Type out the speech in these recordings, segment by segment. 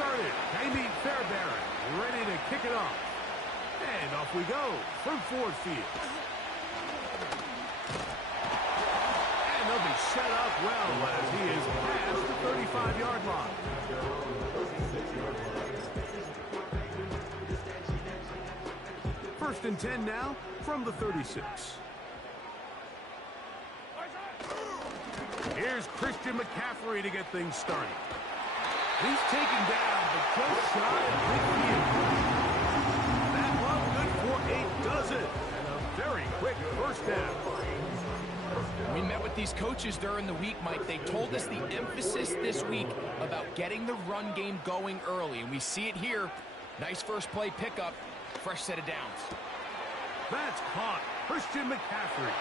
started. Amy Fairbairn ready to kick it off. And off we go from Ford Field. And they'll be set up well as he is past the 35-yard line. First and 10 now from the 36. Here's Christian McCaffrey to get things started. He's taken down, but just shy of midfield. That one good for 8 does it. And a very quick first down. We met with these coaches during the week, Mike. They told us the emphasis this week about getting the run game going early, and we see it here. Nice first play pickup, fresh set of downs. That's caught. Christian McCaffrey.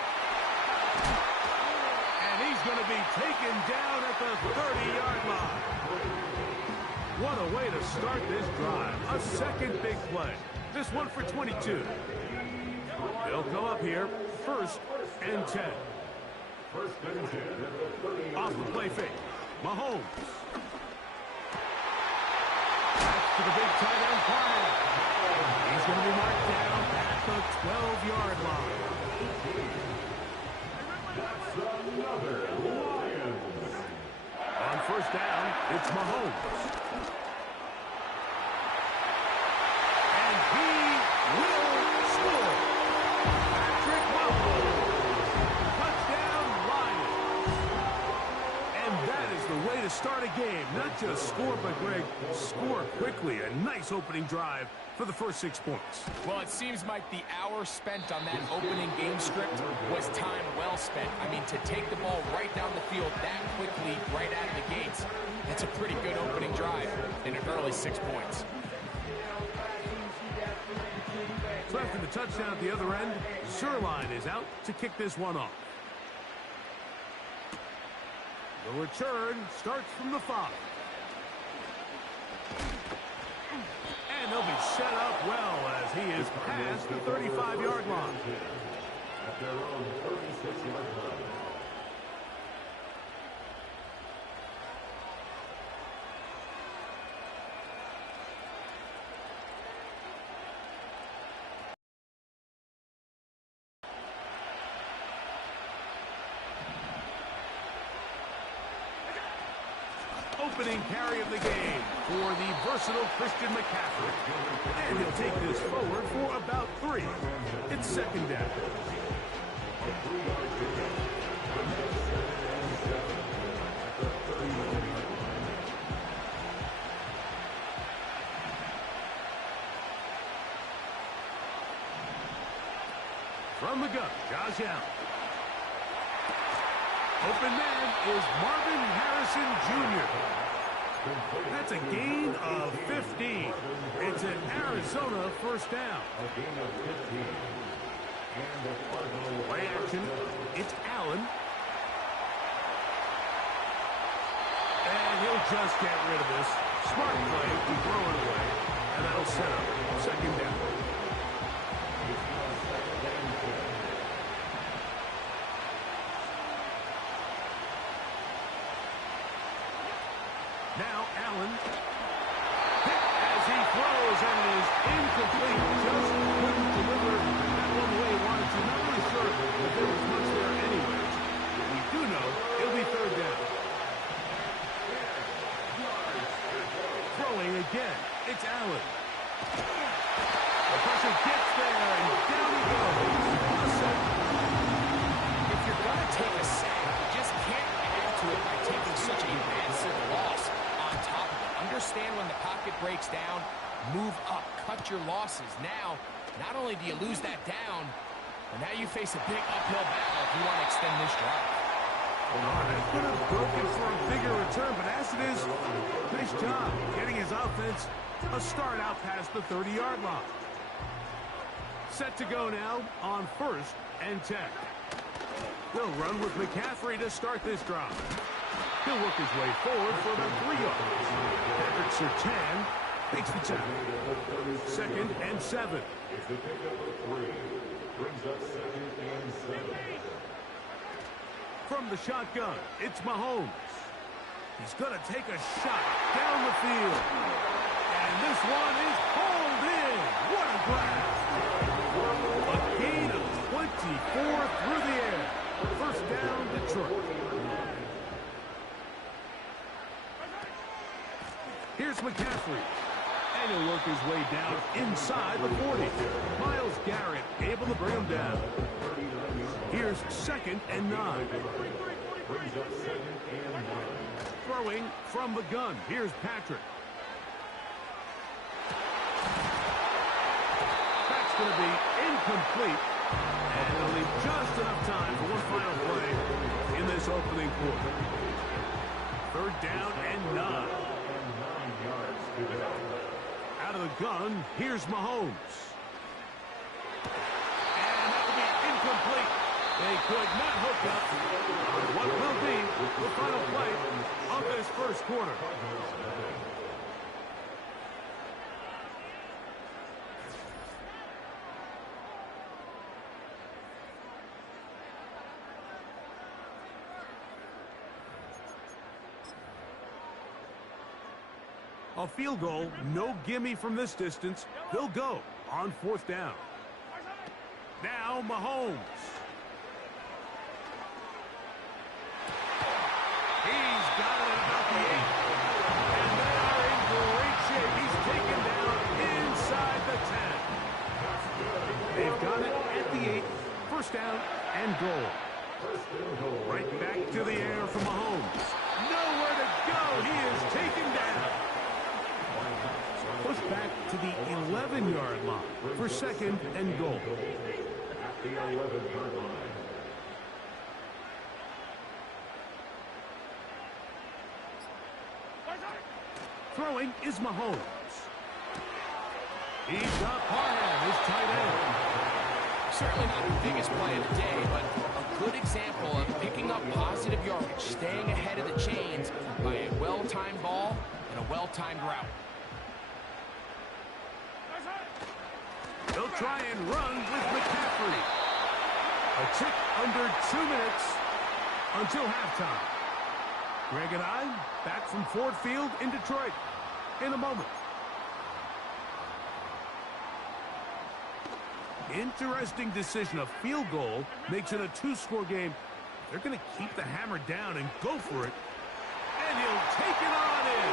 And he's going to be taken down at the 30-yard line. What a way to start this drive. A second big play. This one for 22. They'll come up here. First and 10. Off the play fake. Mahomes. Back to the big tight end corner. He's going to be marked down at the 12-yard line. On first down, it's Mahomes. And he will score. Patrick Mahomes. Touchdown, Lions. And that is the way to start a game. Not just score, but, Greg, score quickly. A nice opening drive for the first 6 points. Well, it seems like the hour spent on that opening game script was time well spent. I mean, to take the ball right down the field that quickly, right out of the gates, that's a pretty good opening drive in an early 6 points. So after the touchdown at the other end, Zerline is out to kick this one off. The return starts from the 5. And they'll be set up well as he is past the 35-yard line. At their own 36-yard line. Opening carry of the game for the versatile Christian McCaffrey. And he'll take this forward for about 3. It's second down. From the gun, Josh Allen. Open man is Marvin Harrison Jr. That's a gain of 15. It's an Arizona first down. Play action. It's Allen. And he'll just get rid of this. Smart play to throw it away. And that'll set up second down. Now Allen, hit as he throws, and it is incomplete. Just couldn't deliver that one way he wanted to. Not really sure if there was much there anyways. But we do know it'll be third down. Throwing again, it's Allen. The pressure gets there, and down he goes. A sack. If you're going to take a sack, you just can't add to it by taking such a massive loss. Understand when the pocket breaks down, move up, cut your losses. Now, not only do you lose that down, but now you face a big uphill battle if you want to extend this drive. It could have broken for a bigger return, but as it is, nice job getting his offense a start out past the 30-yard line. Set to go now on first and 10. They'll run with McCaffrey to start this drive. He'll work his way forward for about 3 yards. Patrick Surtain makes the tackle. Second and 7. From the shotgun, it's Mahomes. He's going to take a shot down the field. And this one is pulled in. What a grab. A gain of 24 through the air. First down, Detroit. Here's McCaffrey. And he'll work his way down inside the 40. Myles Garrett able to bring him down. Here's 2nd and 9. Throwing from the gun. Here's Patrick. That's going to be incomplete. And it'll leave just enough time for one final play in this opening quarter. 3rd down and 9. Out of the gun, here's Mahomes. And that will be incomplete. They could not hook up on what will be the final play of this first quarter. A field goal, no gimme from this distance. They'll go on 4th down. Now Mahomes. He's got it at about the 8. And they are in great shape. He's taken down inside the 10. They've got it at the 8. First down and goal. Right back to the air for Mahomes. Nowhere to go. He is taken down. Push back to the 11-yard line for 2nd and goal. At the 11-yard line. Throwing is Mahomes. He's got Parham, his tight end. Certainly not the biggest play of the day, but a good example of picking up positive yardage, staying ahead of the chains by a well-timed ball and a well-timed route. They'll try and run with McCaffrey. A tick under 2 minutes until halftime. Greg and I back from Ford Field in Detroit in a moment. Interesting decision. A field goal makes it a 2-score game. They're going to keep the hammer down and go for it. And he'll take it on in.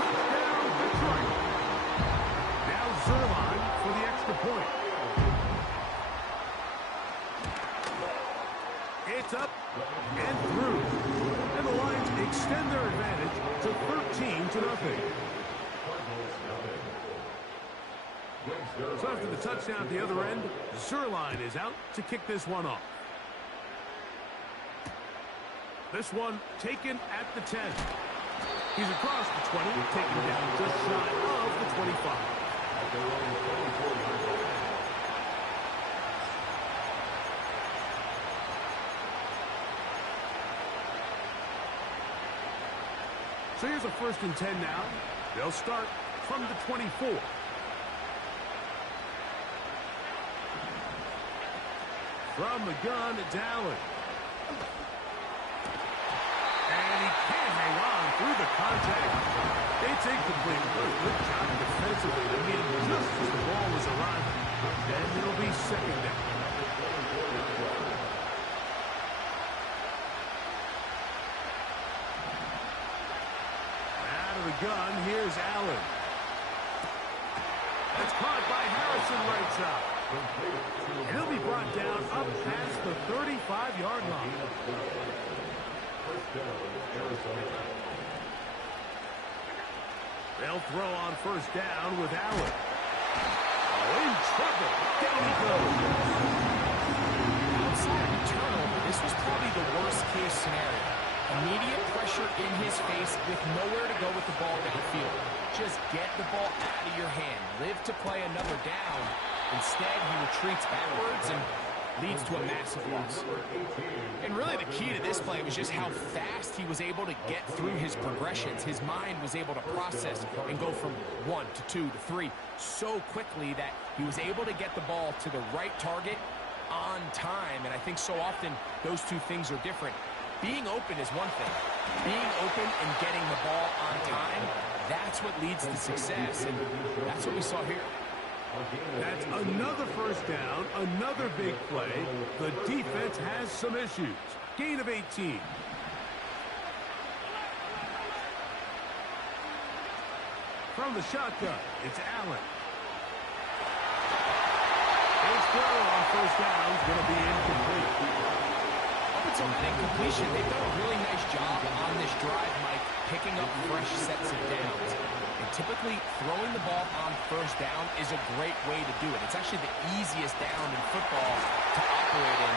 Touchdown, Detroit. Now Zerline for the extra point. It's up and through. And the Lions extend their advantage to 13-0. So after the touchdown at the other end, Zerline is out to kick this one off. This one taken at the 10. He's across the 20, taken down just shy of the 25. So here's a 1st and 10 now. They'll start from the 24. From the gun, it's Allen. And he can't hang on through the contact. It's incomplete. Good job defensively to meet him just as the ball was arriving. And it'll be 2nd down. Out of the gun, here's Allen. That's caught by Harrison right side. He'll be brought down up past the 35-yard line. They'll throw on 1st down with Allen. Oh, in trouble. Down he goes. Outside of the turnover, this was probably the worst-case scenario. Immediate pressure in his face with nowhere to go with the ball downfield. Just get the ball out of your hand. Live to play another down. Instead, he retreats backwards and leads to a massive loss. And really the key to this play was just how fast he was able to get through his progressions. His mind was able to process and go from 1 to 2 to 3 so quickly that he was able to get the ball to the right target on time. And I think so often those two things are different. Being open is one thing. Being open and getting the ball on time, that's what leads to success, and that's what we saw here. That's another first down, another big play. The defense has some issues. Gain of 18. From the shotgun, it's Allen. His throw on first down is going to be incomplete. Up until that incompletion, they've done a really nice job on this drive, Mike, picking up fresh sets of downs. And typically, throwing the ball on first down is a great way to do it. It's actually the easiest down in football to operate in.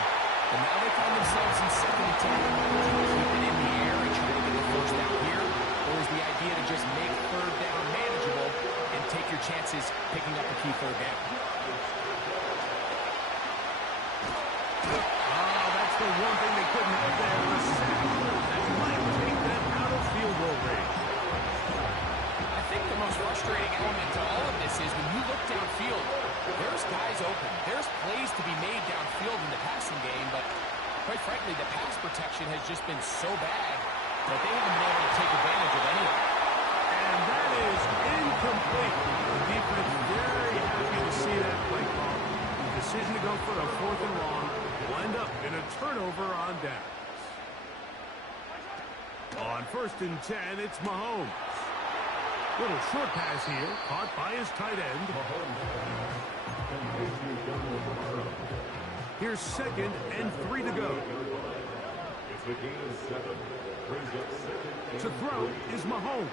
But now they find themselves in 2nd and 10. Do you keep it in the air and try to get the first down here? Or is the idea to just make third down manageable and take your chances picking up a key third down? Oh, that's the one thing they couldn't have there, a sack. That might take them out of field goal range. I think the most frustrating element to all of this is when you look downfield, there's guys open. There's plays to be made downfield in the passing game, but quite frankly, the pass protection has just been so bad that they haven't been able to take advantage of any of it. And that is incomplete. The defense very happy to see that play call. The decision to go for a 4th and long will end up in a turnover on downs. On 1st and 10, it's Mahomes. Little short pass here, caught by his tight end. Here's 2nd and 3 to go. To throw is Mahomes.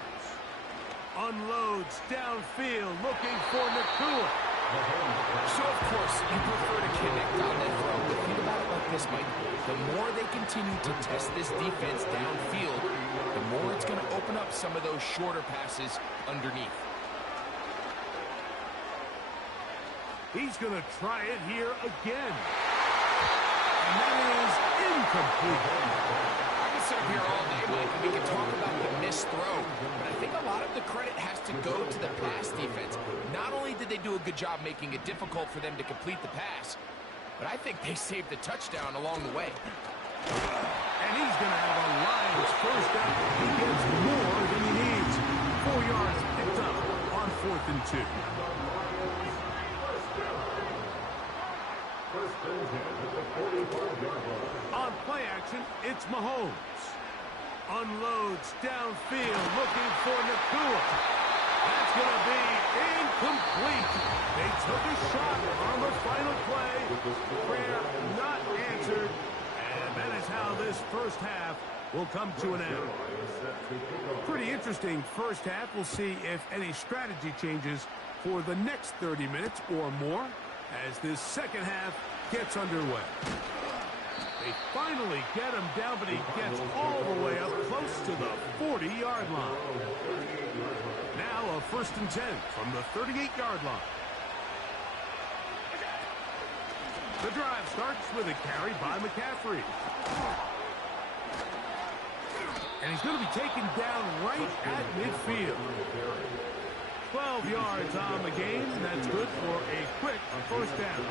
Unloads downfield, looking for Nakua. So, of course, you prefer to connect on that throw, but think about it like this, Mike. The more they continue to test this defense downfield, the more it's going to open up some of those shorter passes underneath. He's going to try it here again. And that is incomplete. I can sit up here all day, Mike, and we can talk about the missed throw, but I think a lot of the credit has to go to the pass defense. Not only did they do a good job making it difficult for them to complete the pass, but I think they saved the touchdown along the way. And he's going to have a Lions first down. He gets more than he needs. 4 yards picked up on 4th and 2. On play action, it's Mahomes. Unloads downfield, looking for Nakua. That's going to be incomplete. They took a shot on the final play. Prayer not answered. And that is how this first half will come to an end. Pretty interesting first half. We'll see if any strategy changes for the next 30 minutes or more as this second half gets underway. They finally get him down, but he gets all the way up close to the 40-yard line. Now a 1st and 10 from the 38-yard line. The drive starts with a carry by McCaffrey. And he's going to be taken down right at midfield. 12 yards on the game. That's good for a quick first down.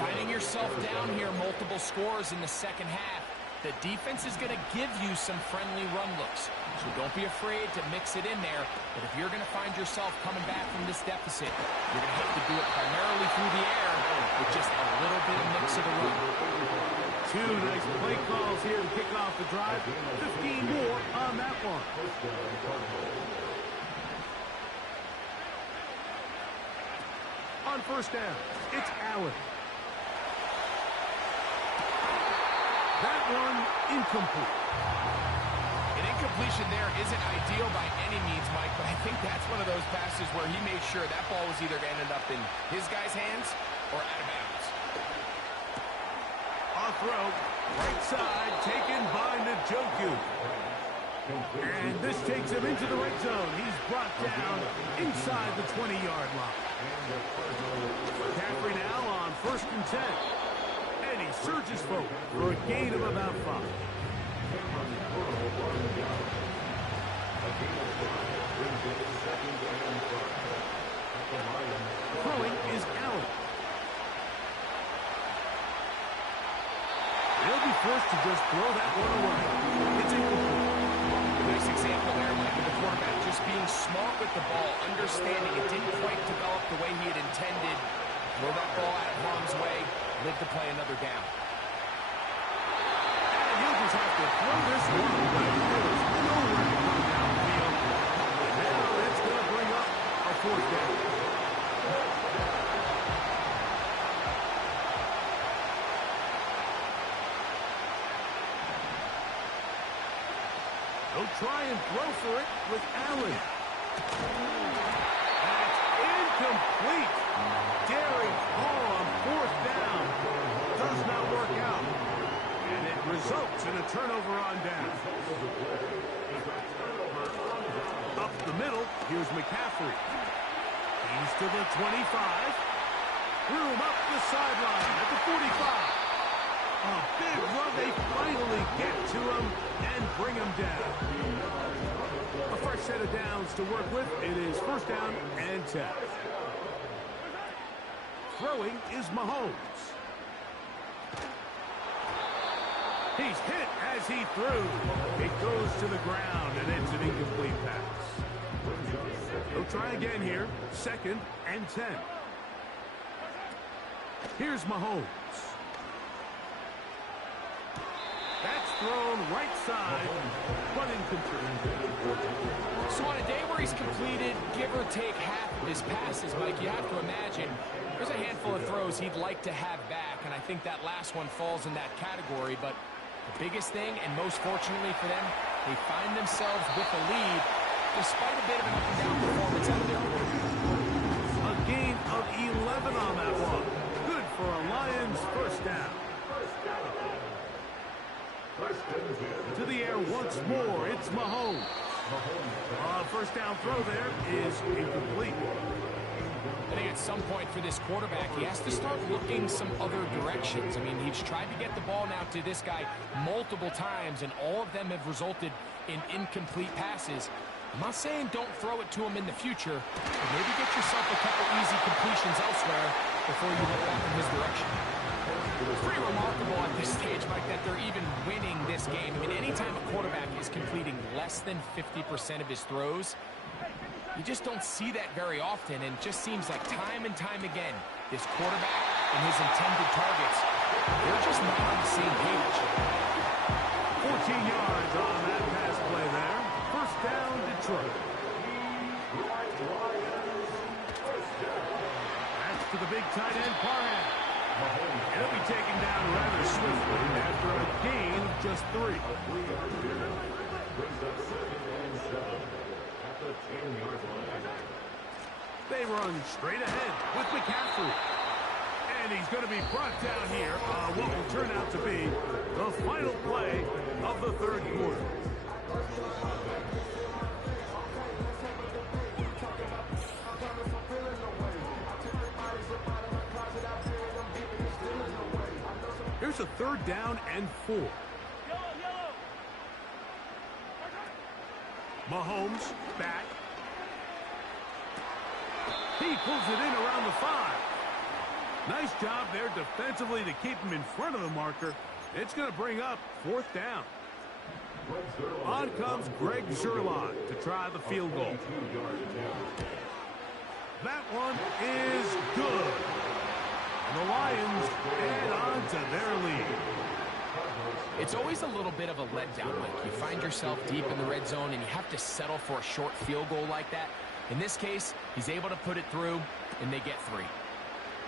Finding yourself down here, multiple scores in the second half. The defense is going to give you some friendly run looks. So don't be afraid to mix it in there. But if you're going to find yourself coming back from this deficit, you're going to have to do it primarily through the air with just a little bit of mix of the run. 2 nice play calls here to kick off the drive. 15 more on that one. On first down, it's Allen. That one incomplete. An incompletion there isn't ideal by any means, Mike, but I think that's one of those passes where he made sure that ball was either going to end up in his guy's hands or out of bounds. On throw, right side, taken by Njoku. And this takes him into the red zone. He's brought down inside the 20-yard line. McCaffrey now on 1st and 10. And he surges forward for a gain of about 5. Throwing is Allen. He'll be forced to just throw that one away. It's incomplete. Nice example there, Mike, of the quarterback just being smart with the ball, understanding it didn't quite develop the way he had intended. Throw that ball out of harm's way, live to play another down. And he'll just have to throw this one away. There's nowhere to come downfield. And now it's going to bring up a fourth down. He'll try and throw for it with Allen. That's incomplete. Daring Hall on fourth down. Does not work out. And it results in a turnover on down. Up the middle, here's McCaffrey. He's to the 25. Room up the sideline at the 45. A big run. They finally get to him and bring him down. A fresh set of downs to work with. It is first down and 10. Throwing is Mahomes. He's hit as he threw. It goes to the ground, and it's an incomplete pass. He'll try again here. Second and 10. Here's Mahomes. That's thrown right side, but incomplete. So on a day where he's completed, give or take half of his passes, Mike, you have to imagine there's a handful of throws he'd like to have back, and I think that last one falls in that category. But the biggest thing, and most fortunately for them, they find themselves with a lead, despite a bit of an up-and-down performance out of their quarterback. A gain of 11 on that one. Good for a Lions first down. To the air once more, it's Mahomes. First down throw there is incomplete. I think at some point for this quarterback, he has to start looking some other directions. I mean, he's tried to get the ball now to this guy multiple times, and all of them have resulted in incomplete passes. I'm not saying don't throw it to him in the future, but maybe get yourself a couple easy completions elsewhere before you look back in his direction. It's pretty remarkable at this stage, Mike, that they're even winning this game. I mean, anytime a quarterback is completing less than 50% of his throws, you just don't see that very often, and it just seems like time and time again, this quarterback and his intended targets, they're just not on the same page. 14 yards on that pass play there. First down, Detroit. That's to the big tight end, Parham. He'll be taken down rather swiftly after a gain of just 3. They run straight ahead with McCaffrey. And he's going to be brought down here on what will turn out to be the final play of the third quarter. Here's a third down and 4. Mahomes back. He pulls it in around the 5. Nice job there defensively to keep him in front of the marker. It's going to bring up fourth down. On comes Greg Sherlock to try the field goal. That one is good. And the Lions add on to their lead. It's always a little bit of a letdown, Mike. You find yourself deep in the red zone and you have to settle for a short field goal like that. In this case, he's able to put it through, and they get 3.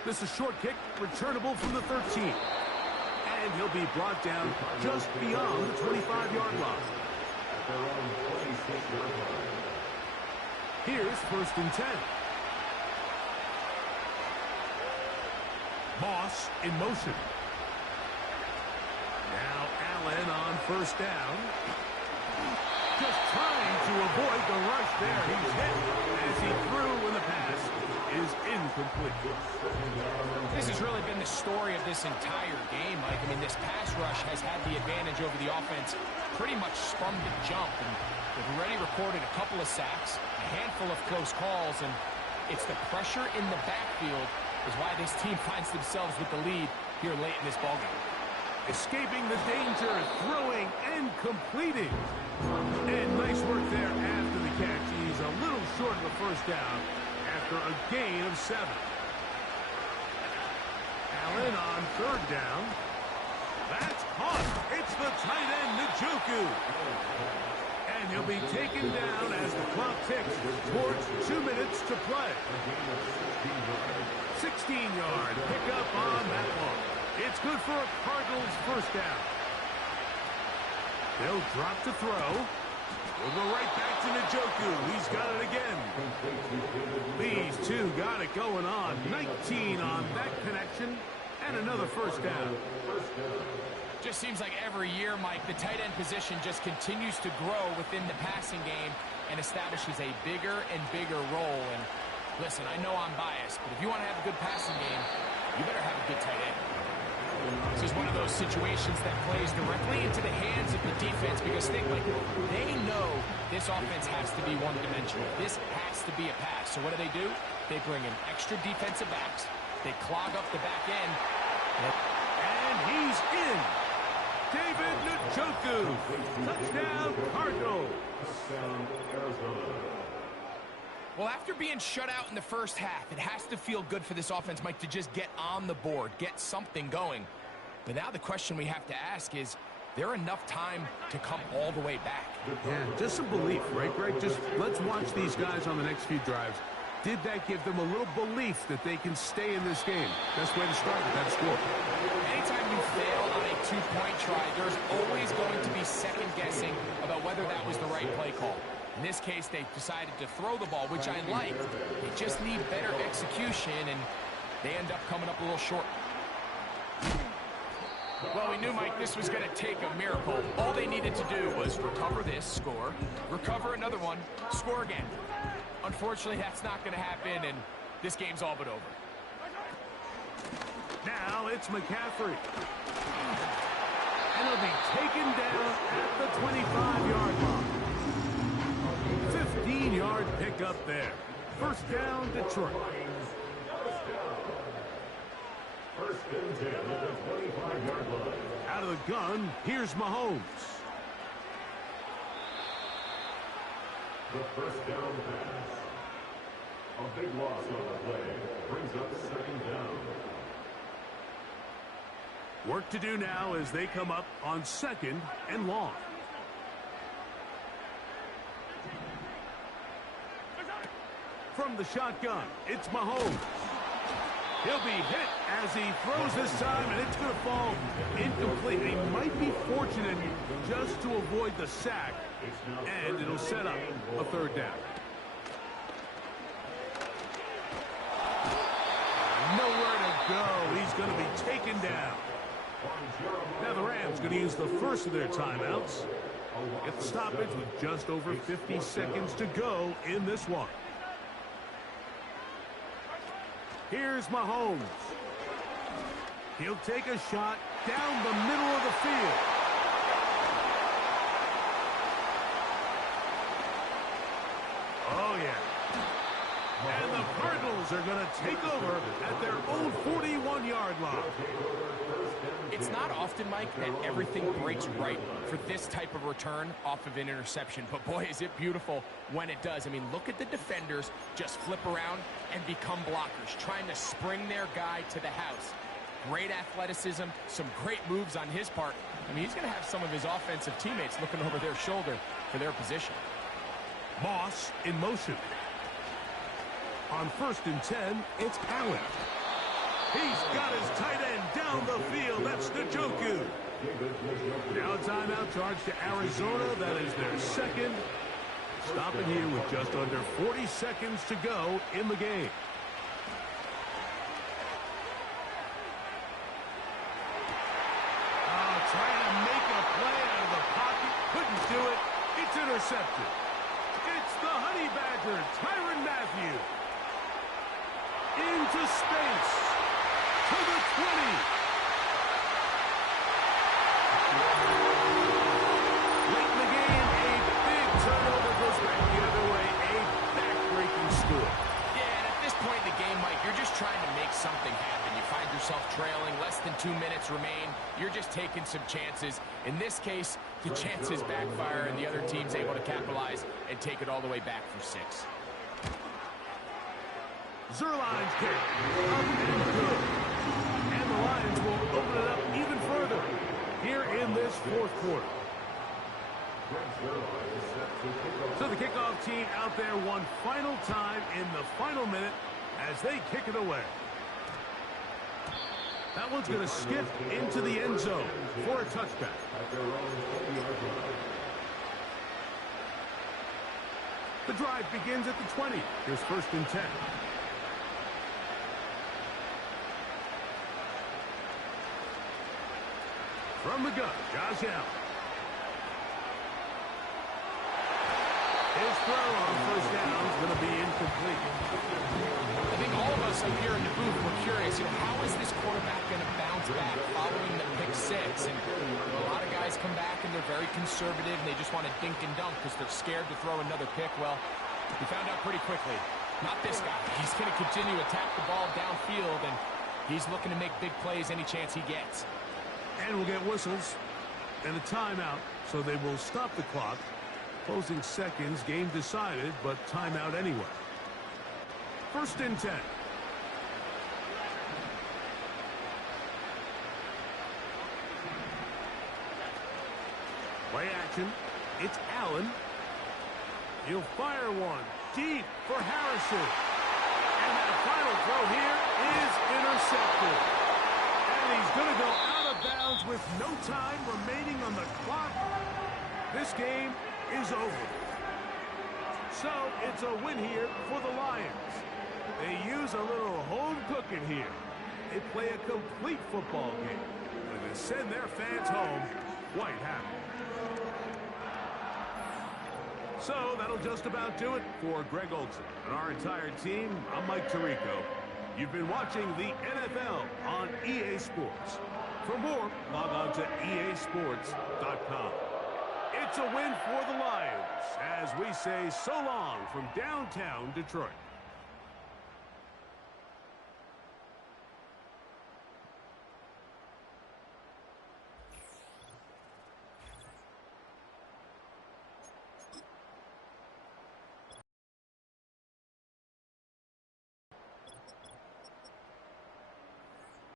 This is a short kick, returnable from the 13. And he'll be brought down just beyond the 25-yard line. Here's first and 10. Moss in motion. Now Allen on first down. Just trying to avoid the rush there. He's hit as he threw when the pass is incomplete. This has really been the story of this entire game, Mike. I mean, this pass rush has had the advantage over the offense pretty much from the jump. And they've already recorded a couple of sacks, a handful of close calls, and it's the pressure in the backfield is why this team finds themselves with the lead here late in this ballgame. Escaping the danger, throwing and completing. And nice work there after the catch. He's a little short of the first down after a gain of 7. Allen on 3rd down. That's caught. It's the tight end, Njoku. And he'll be taken down as the clock ticks towards 2 minutes to play. 16-yard pickup on that one. It's good for a Cardinals first down. They'll drop to throw. We'll go right back to Njoku. He's got it again. These two got it going on. 19 on that connection. And another first down. Just seems like every year, Mike, the tight end position just continues to grow within the passing game and establishes a bigger and bigger role. And listen, I know I'm biased, but if you want to have a good passing game, you better have a good tight end. This is one of those situations that plays directly into the hands of the defense because think like they know this offense has to be one-dimensional. This has to be a pass. So what do? They bring in extra defensive backs. They clog up the back end. And he's in. David Njoku. Touchdown, Cardinals. Well, after being shut out in the first half, it has to feel good for this offense, Mike, to just get on the board, get something going. But now the question we have to ask is there enough time to come all the way back? Yeah, just some belief, right, Greg? Just let's watch these guys on the next few drives. Did that give them a little belief that they can stay in this game? Best way to start with that score. Anytime you fail on a two-point try, there's always going to be second-guessing about whether that was the right play call. In this case, they decided to throw the ball, which I like. They just need better execution, and they end up coming up a little short. Well, we knew, Mike, this was going to take a miracle. All they needed to do was recover this, score, recover another one, score again. Unfortunately, that's not going to happen, and this game's all but over. Now it's McCaffrey. And he'll be taken down at the 25-yard line. 15-yard pickup there. First down, Detroit. First and 10 at the 25-yard line. Out of the gun, here's Mahomes. The first down pass. A big loss on the play. Brings up 2nd down. Work to do now as they come up on 2nd and long. From the shotgun, it's Mahomes. He'll be hit as he throws this time, and it's going to fall incomplete. He might be fortunate just to avoid the sack, and it'll set up a 3rd down. Nowhere to go. He's going to be taken down. Now the Rams going to use the first of their timeouts. Get the stoppage with just over 50 seconds to go in this one. Here's Mahomes. He'll take a shot down the middle of the field. Oh, yeah. And the Cardinals are going to take over at their own 41-yard line. It's not often, Mike, that everything breaks right for this type of return off of an interception. But, boy, is it beautiful when it does. I mean, look at the defenders just flip around and become blockers, trying to spring their guy to the house. Great athleticism, some great moves on his part. I mean, he's going to have some of his offensive teammates looking over their shoulder for their position. Moss in motion. On 1st and 10, it's Allen. He's got his tight end down the field. That's Njoku. Now a timeout charge to Arizona. That is their 2nd. Stopping here with just under 40 seconds to go in the game. Trying to make a play out of the pocket. Couldn't do it. It's intercepted. It's the Honey Badger, Tyrann Mathieu. Into space. To the 20. Late in the game, a big turnover goes back the other way. A back-breaking score. Yeah, and at this point play the game, Mike, you're just trying to make something happen. You find yourself trailing, less than 2 minutes remain. You're just taking some chances. In this case, the chances backfire, and the other team's able to capitalize and take it all the way back for 6. Zerline's kick. Up and good. And the Lions will open it up even further here in this fourth quarter. So the kickoff team out there one final time in the final minute as they kick it away. That one's going to skip into the end zone for a touchback. The drive begins at the 20. Here's 1st and 10. From the gun, Josh Allen. His throw on 1st down is going to be incomplete. I think all of us up here in the booth were curious, how is this quarterback going to bounce back following the pick 6? And a lot of guys come back and they're very conservative and they just want to dink and dunk because they're scared to throw another pick. Well, we found out pretty quickly. Not this guy. He's going to continue to attack the ball downfield, and he's looking to make big plays any chance he gets. And we'll get whistles and a timeout, so they will stop the clock. Closing seconds, game decided, but timeout anyway. 1st and 10. Play action. It's Allen. He'll fire one deep for Harrison. And that final throw here is intercepted. And he's going to go out of bounds with no time remaining on the clock. This game is over. So it's a win here for the Lions. They use a little home cooking here. They play a complete football game, and they send their fans home quite happy. So that'll just about do it for Greg Olson and our entire team. I'm Mike Tirico. You've been watching the NFL on EA Sports. For more, log on to easports.com. It's a win for the Lions as we say so long from downtown Detroit.